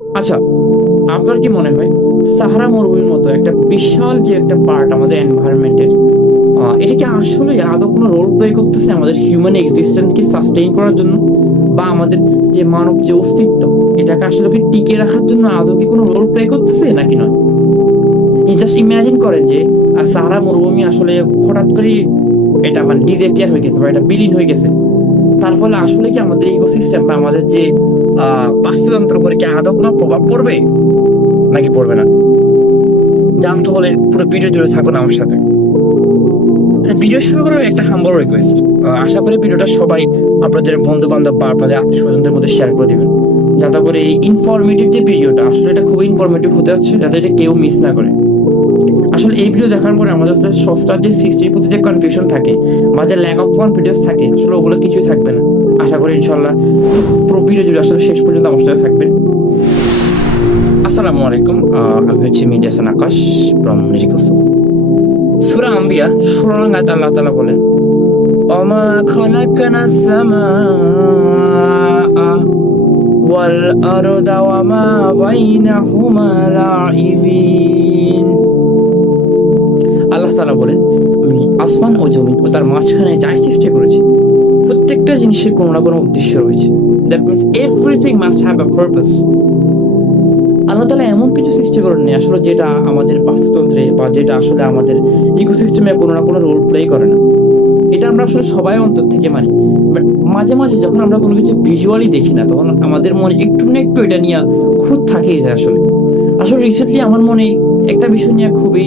আচ্ছা, আপনার কি মনে হয় সাহারা মরুভূমির মতো একটা বিশাল যে একটা পার্ট আমাদের এনভায়রনমেন্টের, এটা কি আসলে আদৌ কোনো রোল প্লে করতেছে আমাদের হিউম্যান এক্সিস্টেন্সকে সাস্টেইন করার জন্য, বা আমাদের যে মানব যে অস্তিত্ব এটাকে আসলে কি টিকিয়ে রাখার জন্য আদৌ কি কোনো রোল প্লে করতেছে নাকি নয়? জাস্ট ইমাজিন করেন যে সাহারা মরুভূমি আসলে হঠাৎ করে এটা মানে ডিসঅ্যাপিয়ার হয়ে গেছে বা এটা বিলীন হয়ে গেছে, তার ফলে আসলে কি আমাদের ইকোসিস্টেম বা আমাদের যে বাস্তুতন্ত্রের উপরে কি আদৌ কোনো প্রভাব পড়বে নাকি পড়বে না? জানতে হলে পুরো ভিডিও জুড়ে থাকুন আমার সাথে। ভিডিও শুরু করার একটা হাম্বল রিকোয়েস্ট, আশা করি ভিডিওটা সবাই আপনাদের বন্ধু বান্ধব বা আপনাদের আত্মীয় স্বজনদের মধ্যে শেয়ার করে দিবেন, যাতে করে এই ইনফরমেটিভ যে ভিডিওটা আসলে এটা খুবই ইনফরমেটিভ হতে হচ্ছে, যাতে এটা কেউ মিস না করে। আসলে এই ভিডিও দেখার পরে আমাদের আসলে সস্তার যে সৃষ্টির প্রতি যে কনফিউশন থাকে বা যে ল্যাক অফ কনফিডেন্স থাকে, আসলে ওগুলো কিছুই থাকবে না। আশা করি ইনশাল্লাহ পুরো ভিডিও জুড়ে আসলে শেষ পর্যন্ত আমার সাথে থাকবেন। আসসালামু আলাইকুম, আমি হচ্ছে মিডিয়া Hasan Akash from Lyrical Soul. সূরা আম্বিয়া ১৬ নং আয়াতে আল্লাহ তাআলা বলেন, ওমা খলাকনাস সামাআ ওয়াল আরদা ওয়ামা বাইনাহুমা লাঈবিন। আল্লাহ তাআলা বলেন, আমি আসমান ও জমিন ও তার মাঝখানে যাই সৃষ্টি করেছি, প্রত্যেকটা জিনিসের কোনো না কোনো উদ্দেশ্য রয়েছে। That means everything must have a purpose. আল্লাহ তাআলা এমন কিছু সৃষ্টি করেননি আসলে যেটা আমাদের বাস্তুতন্ত্রে বা যেটা আসলে আমাদের ইকোসিস্টেমে কোনো না কোনো রোল প্লে করে না। এটা আমরা আসলে সবাই অন্তর থেকে মানি। বাট মাঝে মাঝে যখন আমরা কোনো কিছু ভিজুয়ালি দেখি না, তখন আমাদের মনে একটু না একটু এটা নিয়ে খুঁত থাকেই যায় আসলে। আসলে রিসেন্টলি আমার মনে একটা বিষয় নিয়ে খুবই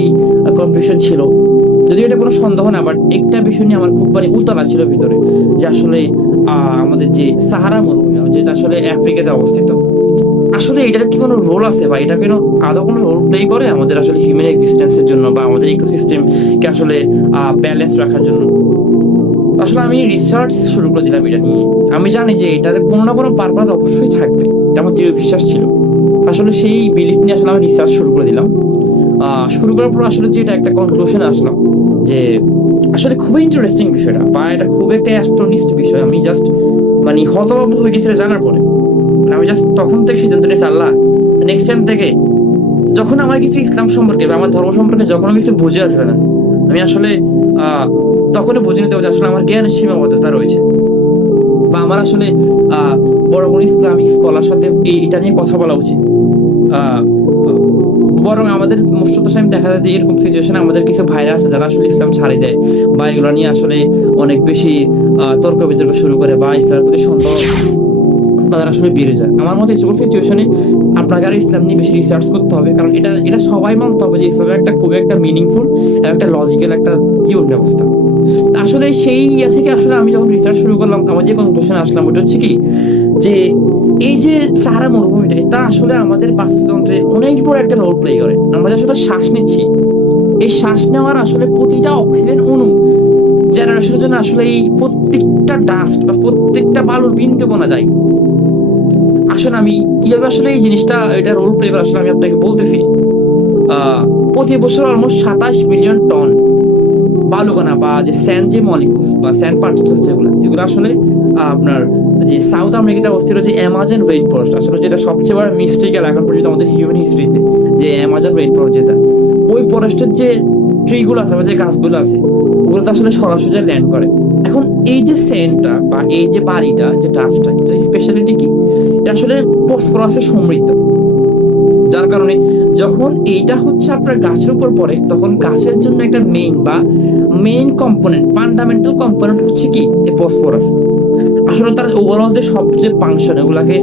কনফিউশন ছিল, যদিও এটা কোনো সন্দেহ না, বাট একটা বিষয় নিয়ে আমার খুব মানে উতলা ছিল ভিতরে, যে আসলে আমাদের যে সাহারা মরুভূমি যেটা আসলে আফ্রিকাতে অবস্থিত, আসলে এটার কি কোনো রোল আছে বা এটা কেন আদৌ কোনো রোল প্লে করে আমাদের আসলে হিউম্যান এক্সিস্টেন্সের জন্য বা আমাদের ইকোসিস্টেমকে আসলে ব্যালেন্স রাখার জন্য? আসলে আমি রিসার্চ শুরু করে দিলাম এটা নিয়ে। আমি জানি যে এটাতে কোনো না কোনো পারপাস অবশ্যই থাকবে, এটা আমার দৃঢ় বিশ্বাস ছিল। আসলে সেই বিলিফ নিয়ে আসলে আমি রিসার্চ শুরু করে দিলাম। শুরু করার পর আসলে যে এটা একটা কনক্লুশনে আসলাম যে আসলে খুবই ইন্টারেস্টিং বিষয়টা বা এটা খুব একটা অ্যাস্ট্রনিস্ট বিষয়। আমি জাস্ট মানে হতভম্ব হয়ে গেছিল জানার পরে। মানে আমি জাস্ট তখন থেকে সিদ্ধান্ত নিয়েছি, আল্লাহ নেক্সট টাইম থেকে যখন আমার কিছু ইসলাম সম্পর্কে বা আমার ধর্ম সম্পর্কে যখন কিছু বুঝে আসবে না, আমি আসলে আহ তখনই বুঝে নিতে পারছি আসলে আমার জ্ঞানের সীমাবদ্ধতা রয়েছে, বা আমার আসলে আহ বড় কোনো ইসলামিক স্কলার সাথে এটা নিয়ে কথা বলা উচিত। আহ বরং আমাদের মোস্ট অফ দ্য টাইম দেখা যায় যে এরকম সিচুয়েশনে আমাদের কিছু ভাইরা আছে যারা আসলে ইসলাম ছাড়ি দেয় বা এগুলো নিয়ে আসলে অনেক বেশি তর্ক বিতর্ক শুরু করে বা ইসলামের প্রতি সন্দেহ তাদের আসলে বেড়ে যায়। আমার মতে এই সকল সিচুয়েশনে আপনাকে আর ইসলাম নিয়ে বেশি রিসার্চ করতে হবে, কারণ এটা এটা সবাই মানতে হবে যে ইসলামের একটা খুবই একটা মিনিংফুল এবং একটা লজিক্যাল একটা জীবন ব্যবস্থা। আসলে সেই ইয়ে থেকে আসলে আমি যখন রিসার্চ শুরু করলাম, আমার যে কনক্লুশনে আসলাম ওটা হচ্ছে কি, যে এই যে সাহারা মরুভূমিটা তা আসলে আমাদের বাস্তুতন্ত্রে অনেক বড় একটা রোল প্লে করে। আমরা যে আসলে শ্বাস নিচ্ছি, এই শ্বাস নেওয়ার আসলে প্রতিটা অক্সিজেন অণু জেনারেশনের জন্য আসলে এই প্রত্যেকটা ডাস্ট বা প্রত্যেকটা বালুর বিন্দু কণা যায়। আসলে আমি কিভাবে আসলে এই জিনিসটা এটা রোল প্লে করে আসলে আমি আপনাকে বলতেছি। প্রতি বছর অলমোস্ট ২৭ মিলিয়ন টন বালুকণা বা যে স্যান্ড যে মলিকুলস বা স্যান্ড পার্টিকেলস যেগুলো এগুলো আসলে আপনার যে সাউথ আমেরিকাতে অবস্থিত যে অ্যামাজন রেইন ফরেস্ট, আসলে যেটা সবচেয়ে বড় মিস্টিক্যাল এখন পর্যন্ত আমাদের হিউম্যান হিস্ট্রিতে, যে অ্যামাজন রেইন ফরেস্ট যেটা, ওই ফরেস্টের যে ট্রিগুলো আছে বা যে গাছগুলো আছে ওগুলো তো আসলে সরাসরি ল্যান্ড করে। এখন এই যে স্যান্ডটা বা এই যে বালিটা যে ডাস্টটা, এটার স্পেশালিটি কি, এটা আসলে ফসফরাসে সমৃদ্ধ, যার কারণে যখন এইটা হচ্ছে আপনার গাছের উপর পড়ে তখন গাছের জন্য একটা মেইন কম্পোনেন্ট ফান্ডামেন্টাল কম্পোনেন্ট হচ্ছে কি এই ফসফরাস। আসলে তার ওভারঅল যে সব যে ফাংশন এগুলাকে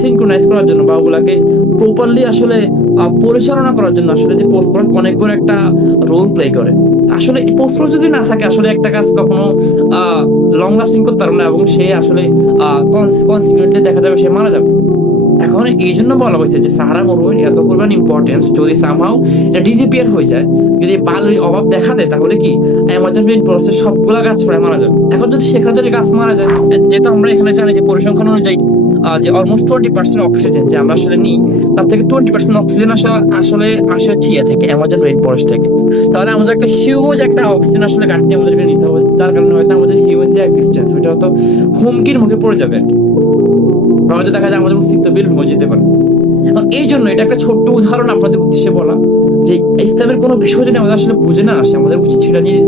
সিনক্রোনাইজ করার জন্য বা ওগুলাকে প্রপারলি আসলে পরিচালনা করার জন্য আসলে যে ফসফরাস অনেক বড় একটা রোল প্লে করে। আসলে এই ফসফরাস যদি না থাকে আসলে একটা গাছ কখনো লং লাস্টিং করতে পারবে না এবং সে আসলে কনসিকুয়েন্টলি দেখা যাবে সে মারা যাবে। এখন এই জন্য বলা হয়েছে যে সাহারা মরুভূমির এত পরিমাণ ইম্পর্টেন্স, যদি সামহাও এটা ডিসঅ্যাপিয়ার হয়ে যায়, যদি বালুর অভাব দেখা দেয়, তাহলে কি অ্যামাজন রেইন ফরেস্টের সবগুলা গাছ প্রায় মারা যাবে। এখন যদি সেখানে যদি গাছ মারা যায়, যেহেতু আমরা এখানে জানি যে পরিসংখ্যান অনুযায়ী যে অলমোস্ট 20% অক্সিজেন যে আমরা আসলে নিই, তার থেকে 20% অক্সিজেন আসলে আসে হচ্ছে ইয়ে থেকে অ্যামাজন রেইন ফরেস্ট থেকে। তাহলে আমাদের একটা হিউজ একটা অক্সিজেন আসলে ঘাটতি আমাদেরকে নিতে হবে, তার কারণে হয়তো আমাদের হিউম্যান যে এক্সিস্টেন্স ওটা হয়তো হুমকির মুখে পড়ে যাবে আর কি, হয়তো দেখা যায় আমাদের অস্তিত্ব বিলীন হয়ে যেতে পারে। এই জন্য এটা একটা ছোট্ট উদাহরণ আপনাদের উদ্দেশ্যে বলা, যে ইসলামের কোনো বিষয় যদি আমাদের আসলে বুঝে না আসে, আমাদের উচিত সেটা নিয়ে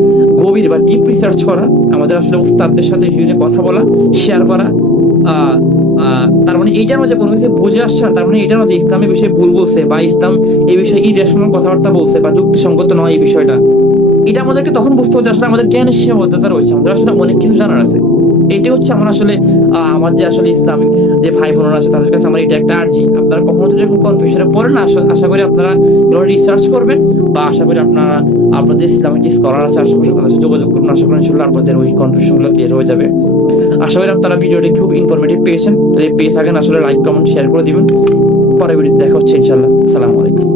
গভীর বা ডিপ রিসার্চ করা, আমাদের আসলে উস্তাদদের সাথে এই নিয়ে কথা বলা, শেয়ার করা। তার মানে এইটার মধ্যে কোনো কিছু বুঝে আসছে না, তার মানে এটার মধ্যে ইসলামের বিষয়ে ভুল বলছে, বা ইসলাম এই বিষয়ে ইরেশনাল কথাবার্তা বলছে, বা যুক্তিসঙ্গত নয় এই বিষয়টা। এটা আমাদেরকে তখন বুঝতে হবে যে আসলে আমাদের জ্ঞানের সীমাবদ্ধতা রয়েছে, আমাদের আসলে অনেক কিছু জানার আছে। এটি হচ্ছে আমার আসলে আমার যে আসলে ইসলামিক যে ভাই বোনেরা আছে তাদের কাছে আমার এটা একটা আর্জি, আপনারা কখনো যদি এরকম কনফিউশনে পড়েন না, আশা করি আপনারা রিসার্চ করবেন, বা আশা করি আপনারা আপনাদের ইসলামিক যে স্কলার আছে আশেপাশে তাদের সাথে যোগাযোগ করুন। আশা করি ইনশাআল্লাহ আপনাদের ওই কনফিউশনগুলো ক্লিয়ার হয়ে যাবে। আশা করি আপনারা ভিডিওটি খুব ইনফরমেটিভ পেয়েছেন। যদি পেয়ে থাকেন আসলে লাইক কমেন্ট শেয়ার করে দিবেন। পরে ভিডিওতে দেখা হচ্ছে ইনশাআল্লাহ। আসসালামু আলাইকুম।